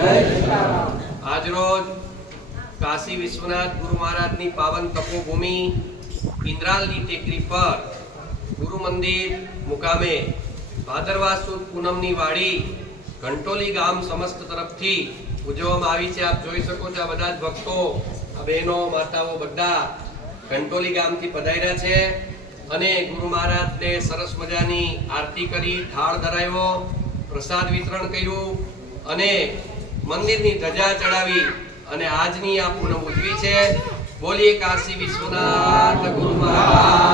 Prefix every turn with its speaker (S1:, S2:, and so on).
S1: આજરોજ કાશી વિશ્વનાથ ગુરુ મહારાજની પાવન તપોભૂમિ ઇન્દ્રાલની ટેકરી પર ગુરુ મંદિર મુકામે ભાદરવા સુદ પૂનમની વાડી ઘંટોલી ગામ સમસ્ત તરફથી ઉજવવામાં આવી છે. આપ જોઈ શકો છો આ બધા જ ભક્તો, આ બહેનો, માતાઓ બધા ઘંટોલી ગામથી પધાર્યા છે અને ગુરુ મહારાજને સરસ મજાની આરતી કરી, થાળ ધરાવ્યો, પ્રસાદ વિતરણ કર્યું અને મંદિરની ધજા ચડાવી અને આજની આ પૂનમ ઉજવી છે. બોલીએ કાશી વિશ્વનાથ ગુરુ મહારાજ.